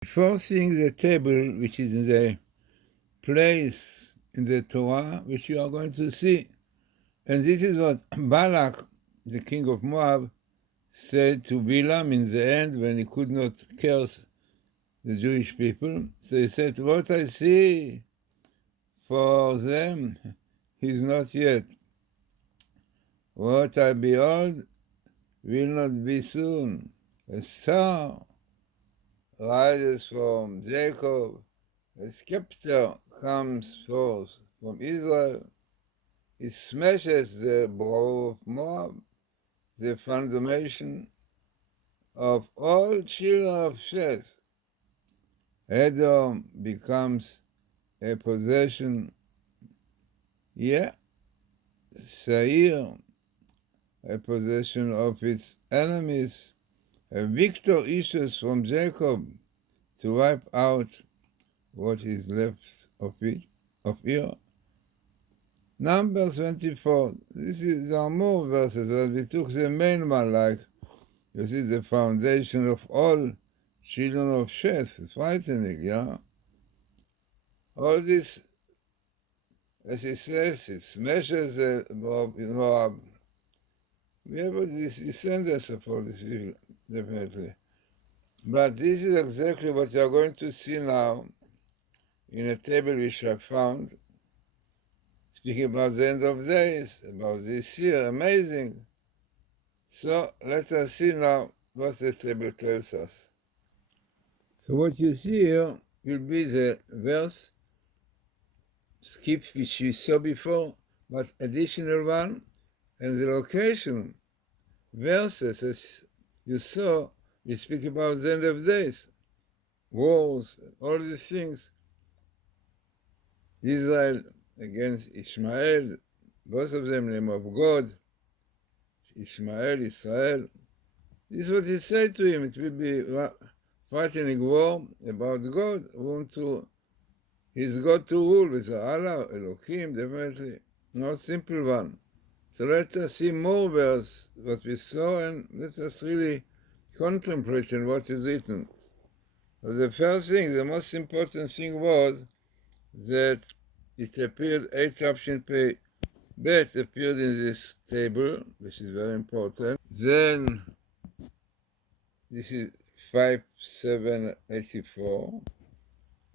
Before seeing the table, which is in the place in the Torah, which you are going to see, and this is what Balak, the king of Moab, said to Balaam in the end when he could not curse the Jewish people. So he said, what I see for them is not yet. What I behold will not be soon. A star rises from Jacob, a scepter comes forth from Israel. It smashes the brow of Moab, the foundation of all children of Sheth. Edom becomes a possession, Seir, a possession of its enemies. A victor issues from Jacob to wipe out what is left of it, of Ir. Numbers 24. There are more verses, but we took the main one, like you see, the foundation of all children of Sheth. It's frightening, yeah? All this, as he says, it smashes the Moab. We have these descendants of all these people, definitely. But this is exactly what you are going to see now in a table which I found, speaking about the end of days, about this year, amazing. So let us see now what the table tells us. So what you see here will be the verse skip which we saw before, but additional one, and the location verses as you saw, we speak about the end of days, wars, all these things. Israel against Ishmael, both of them name of God, Ishmael, Israel. This is what he said to him. It will be frightening war about God, his God to rule with Allah, Elohim, definitely. Not simple one. So let us see more verse what we saw, and let us really contemplate on what is written. So the first thing, the most important thing was that it appeared, 8 Tafshin Pei Bet appeared in this table, which is very important. Then, this is 5784,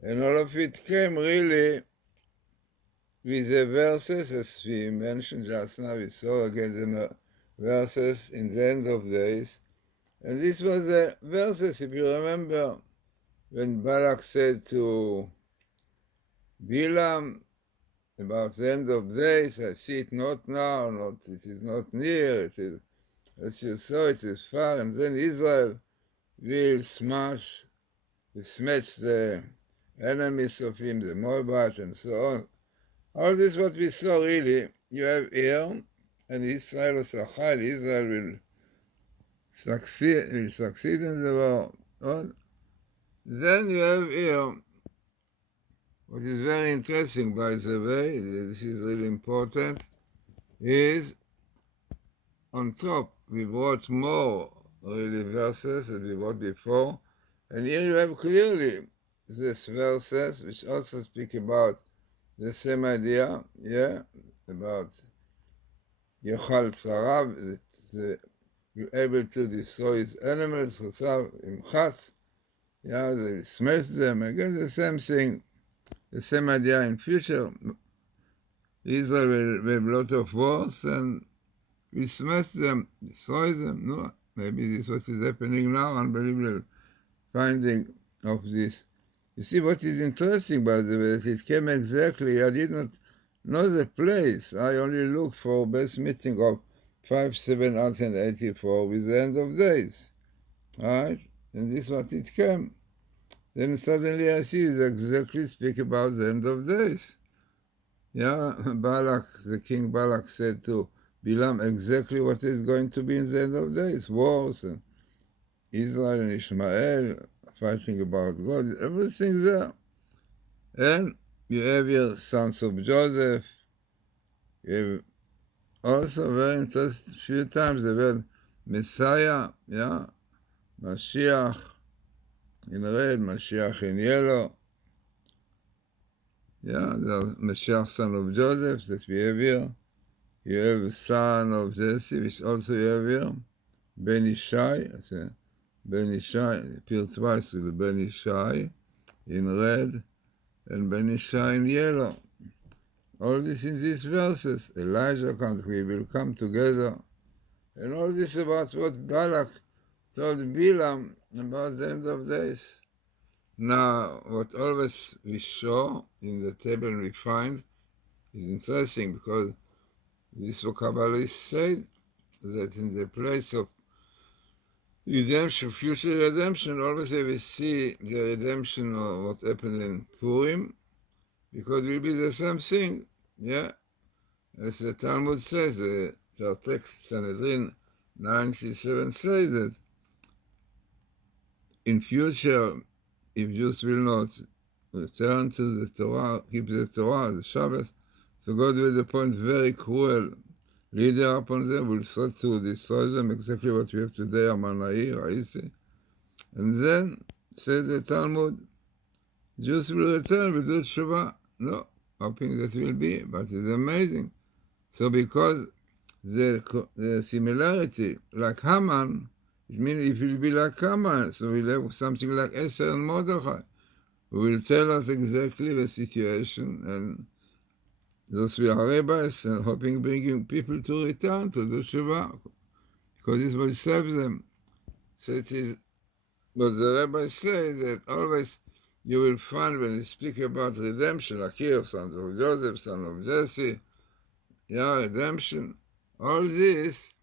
and all of it came really with the verses, as we mentioned just now. We saw again the verses in the end of days. And this was the verses, if you remember, when Balak said to Balaam about the end of days, I see it not now, it is not near, it is, as you saw, it is far, and then Israel will smash the enemies of him, the Moabites, and so on. All this what we saw really, you have here, and Israel will succeed in the war. Well, then you have here, what is very interesting, by the way, this is really important, is on top, we brought more really verses than we brought before, and here you have clearly these verses which also speak about the same idea, about Yochal Tzarav, that you're able to destroy his animals, Imchatz, they smash them. Again, the same thing, the same idea in future. Israel will have a lot of wars, and we smash them, destroy them. No, maybe this is what is happening now, unbelievable finding of this. You see what is interesting, by the way, that it came exactly, I did not know the place. I only looked for best meeting of 5784 with the end of days. Right? And this is what it came. Then suddenly I see it exactly speak about the end of days. Balak, the king Balak said to Balaam exactly what is going to be in the end of days. Wars, and Israel and Ishmael fighting about God, everything there. And you have your sons of Joseph. You have also very interesting few times the word Messiah, Mashiach, in red, Mashiach in yellow. Yeah, the Mashiach, son of Joseph, that we have here. You have a son of Jesse, which also you have here. Ben Ishai, I say, Ben Ishai, appeared twice to the Ben Ishai in red and Ben Ishai in yellow. All this in these verses. Elijah comes, we will come together. And all this about what Balak told Balaam about the end of days. Now, what always we show in the table we find is interesting because this vocabulary said that in the place of redemption, future redemption, always we see the redemption of what happened in Purim, because it will be the same thing, yeah? As the Talmud says, the text Sanhedrin 97 says that in future, if Jews will not return to the Torah, keep the Torah, the Shabbat, so God will appoint very cruel leader upon them, will start to destroy them, exactly what we have today, Amanai, Raisi. And then, said the Talmud, Jews will return, will do Tshuva. No, hoping that will be, but it's amazing. So because the similarity, like Haman, it means it will be like Haman, so we'll have something like Esther and Mordechai, who will tell us exactly the situation, and those we are rabbis, and hoping bringing people to return to do Tshuva, because this will save them. So it is, but the rabbis say that always you will find when you speak about redemption, like here, son of Joseph, son of Jesse, yeah, redemption, all this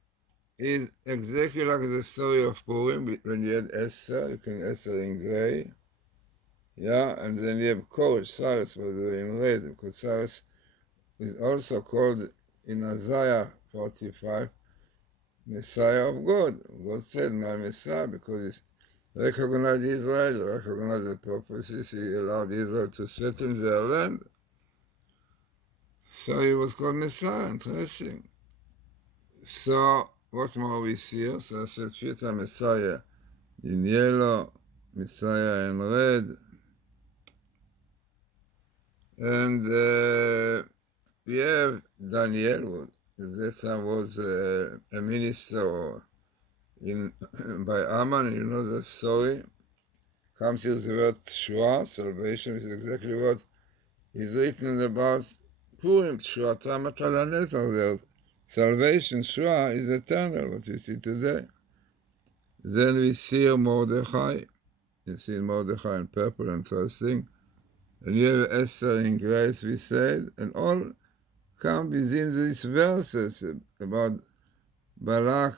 is exactly like the story of Purim, when you had Esther, you can Esther in gray, yeah, and then you have Koresh, Cyrus was in red, because Cyrus is also called in Isaiah 45, Messiah of God. God said, my Messiah, because he recognized Israel, recognized the prophecies, he allowed Israel to settle in their land. So he was called Messiah, interesting. So, what more we see here? So I said, future Messiah in yellow, Messiah in red, and we have Daniel, who at that time was a minister in by Aman, you know the story. Comes here the word Shua, salvation, is exactly what is written about Purim, Shua Tamat Alanetar, there. Salvation, Shua, is eternal, what we see today. Then we see Mordechai. You see Mordechai in purple, interesting. And you have Esther in grace, we said, and all come within these verses about Balak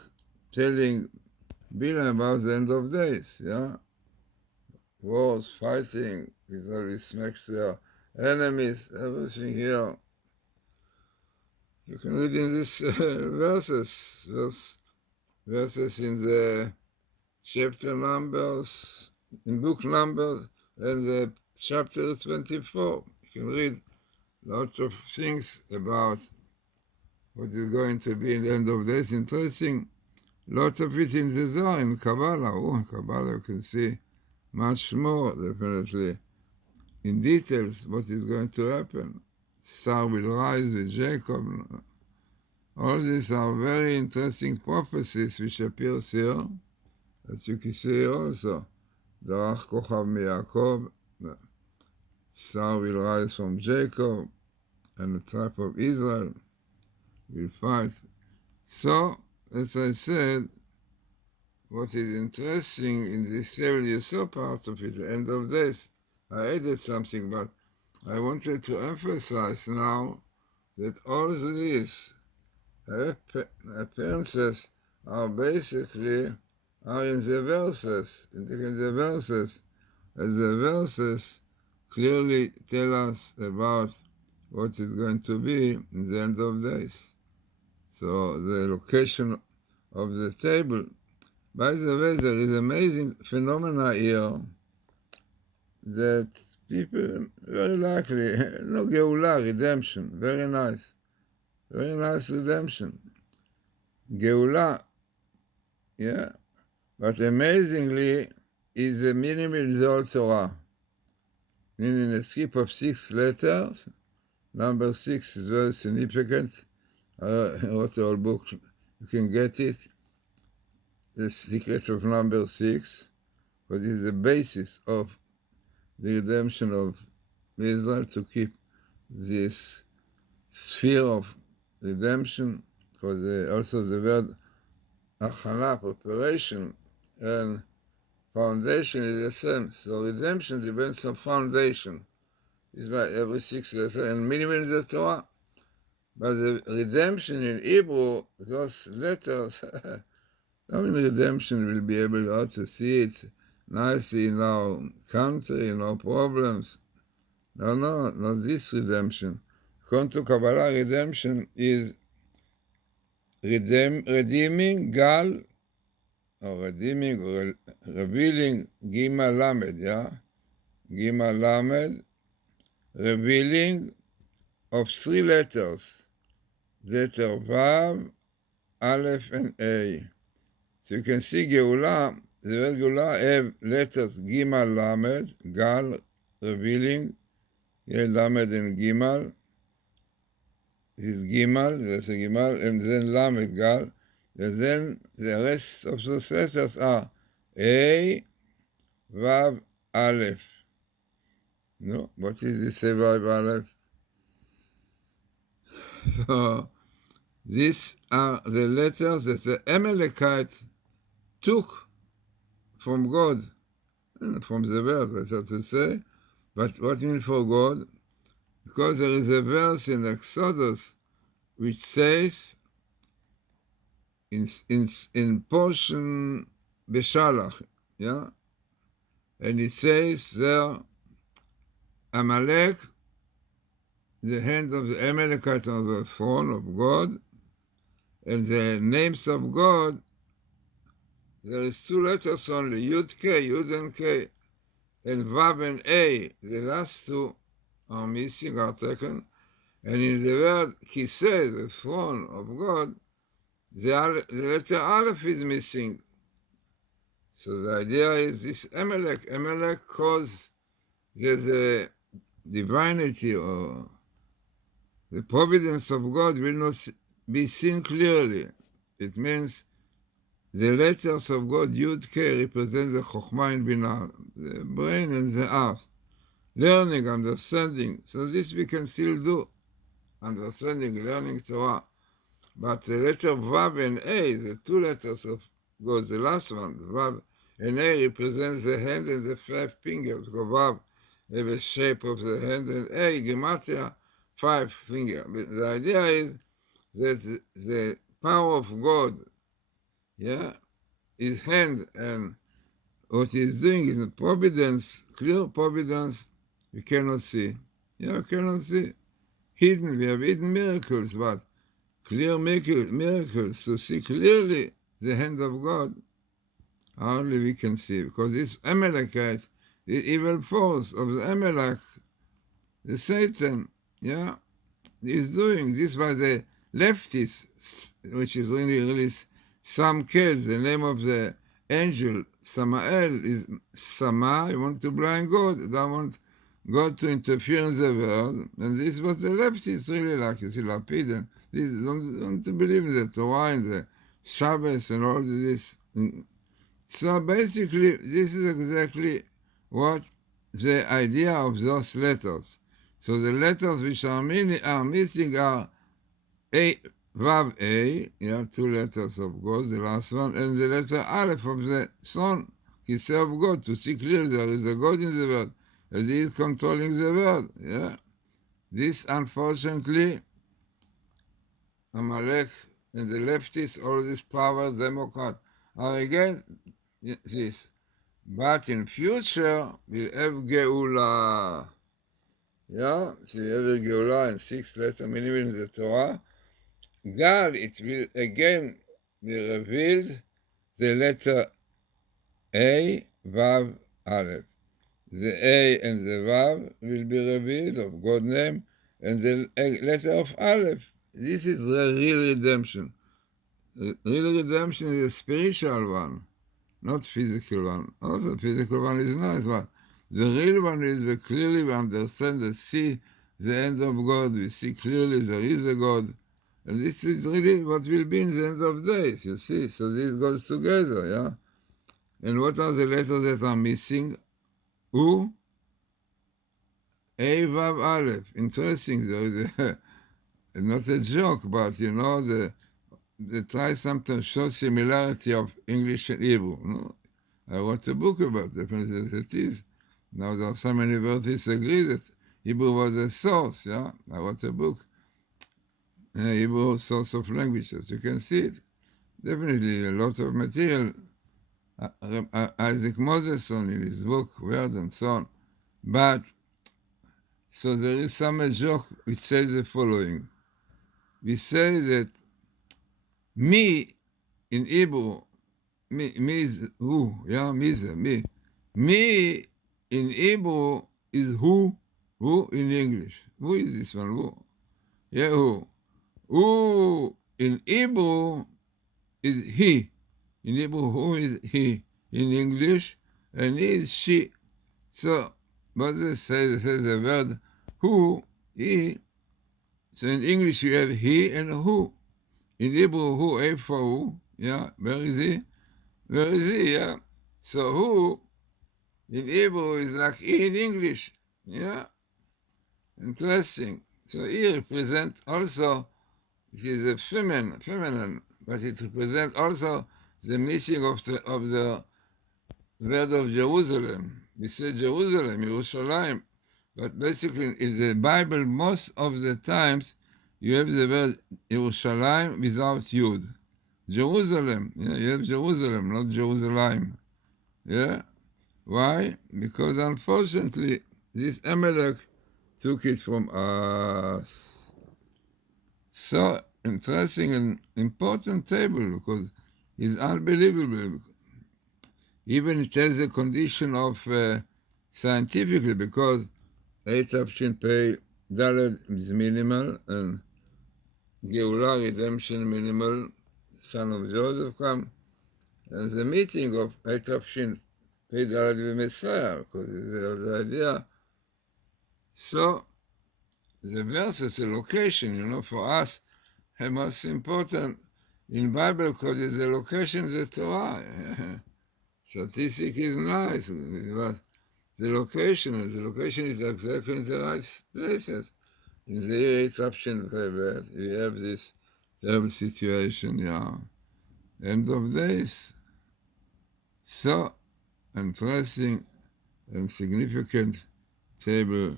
telling Balaam about the end of days, yeah? Wars, fighting, Israel smacks their enemies, everything here. You can read in these verses in the chapter numbers, in book numbers, and the chapter 24. You can read lots of things about what is going to be in the end of days. Interesting. Lots of it in the Zohar, in Kabbalah. Oh, in Kabbalah you can see much more, definitely, in details, what is going to happen. Star will rise with Jacob. All these are very interesting prophecies which appear here, as you can see also. Darach Kochav miYaakov, the star will rise from Jacob, and the tribe of Israel will fight. So, as I said, what is interesting in this table, you saw part of it, the end of days. I added something, but I wanted to emphasize now that all these appearances are basically in the verses, indicating the verses, as the verses clearly tell us about what is going to be in the end of days. So the location of the table. By the way, there is amazing phenomena here that people very likely, no Geulah, redemption, very nice redemption. Geulah, yeah, but amazingly, is the minimum in the whole Torah, meaning a skip of 6 letters. Number 6 is very significant. I wrote a whole book. You can get it. The Secret of Number 6, but it's the basis of the redemption of Israel, to keep this sphere of redemption, because also the word achana, preparation, and foundation is the same. So redemption depends on foundation. It's by every 6 letters, and minimum is the Torah. But the redemption in Hebrew, those letters, I mean, redemption will be able to see it nicely in our country, no problems. No, not this redemption. According to Kabbalah, redemption is redeeming, gal, or redeeming, or revealing, gima lamed, yeah? Gima lamed, revealing of 3 letters, letter Vav, Aleph, and A. So you can see Geula, the word Geula have letters Gimel, Lamed, Gal, revealing, yeah, Lamed and Gimel. This is Gimel, that's a Gimel, and then Lamed, Gal. And then the rest of those letters are A, Vav, Aleph. No, what is this A, Vav, Aleph? So these are the letters that the Amalekite took from God, from the word, that's what to say. But what means for God? Because there is a verse in Exodus which says, in portion Beshalach, yeah? And it says there, Amalek, the hand of the Amalekite on the throne of God, and the names of God, there is 2 letters only, Yud K, Yud and K, and Vav and A, the last 2 are missing, are taken, and in the word Kiseh, the throne of God, the letter Aleph is missing. So the idea is this Amalek, because there's a divinity or the providence of God will not be seen clearly. It means the letters of God, Yud K, represent the Chokhmah and Binah, the brain and the heart, learning, understanding. So this we can still do, understanding, learning Torah. But the letter Vav and A, the 2 letters of God, the last one, Vav and A, represents the hand and the 5 fingers. Because Vav have a shape of the hand, and A, Gematria, 5 fingers. But the idea is that the power of God, yeah, is hand, and what he's doing is providence, clear providence, we cannot see. Yeah, we cannot see. Hidden, we have hidden miracles, but clear miracles, to see clearly the hand of God, only we can see. Because this Amalekite, the evil force of the Amalek, the Satan, yeah, is doing this by the leftists, which is really Samkel, the name of the angel. Samael is Sama, you want to blind God, don't want God to interfere in the world, and this is what the leftists really like. You see, Lapid, and this, don't to believe in the Torah and the Shabbos and all this. So basically, this is exactly what the idea of those letters. So the letters which are missing are A, Vav A, 2 letters of God, the last one, and the letter Aleph of the Son, Kiseh of God, to see clearly there is a God in the world, as He is controlling the world. Yeah, this unfortunately, Amalek and the leftists, all these power Democrats, are against this. But in future, we'll have Geula. Yeah, so you have a Geula in 6 letters, minimum in the Torah. Gal, it will again be revealed the letter A, Vav, Aleph. The A and the Vav will be revealed of God's name, and the letter of Aleph. This is the real redemption. The real redemption is a spiritual one, not physical one. Also, physical one is nice, but the real one is we clearly understand and see the end of God. We see clearly there is a God. And this is really what will be in the end of days, you see. So this goes together, yeah? And what are the letters that are missing? U, A, Vav, Aleph. Interesting, there is not a joke, but you know, they try sometimes show similarity of English and Hebrew. No? I wrote a book about definitely that it is. Now there are some universities agree that Hebrew was a source, yeah? I wrote a book, Hebrew source of languages. You can see it. Definitely a lot of material. Isaac Moselson in his book, Word and so on. But, so there is some joke which says the following. We say that me in Hebrew, me is who, yeah, me is me. Me in Hebrew is who in English. Who is this one? Who? Yeah, who? Who in Hebrew is he. In Hebrew, who is he? In English, and he is she. So, what they say the word who, he. So in English you have he and who. In Hebrew, who, A for who, yeah, where is he? Where is he, yeah? So who in Hebrew is like he in English, yeah? Interesting. So he represents also, it is a feminine, but it represents also the missing of the word of Jerusalem. We say Jerusalem, Yerushalayim, but basically in the Bible, most of the times, you have the word Yerushalayim without Yud. Jerusalem, yeah, you have Jerusalem, not Jerusalem. Yeah? Why? Because unfortunately, this Amalek took it from us. So interesting and important table because it's unbelievable. Even it has a condition of scientifically because Eitzapshin pay Daled is minimal and Geulah redemption minimal, son of Joseph come, and the meeting of Eitzapshin pay Daled with Messiah because it's the idea. So the verse is a location, you know, for us, the most important in Bible because it's a location, the Torah. Statistic is nice, but the location is exactly in the right places. In the year exception, we have this terrible situation, yeah. End of days. So interesting and significant table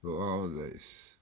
for our days.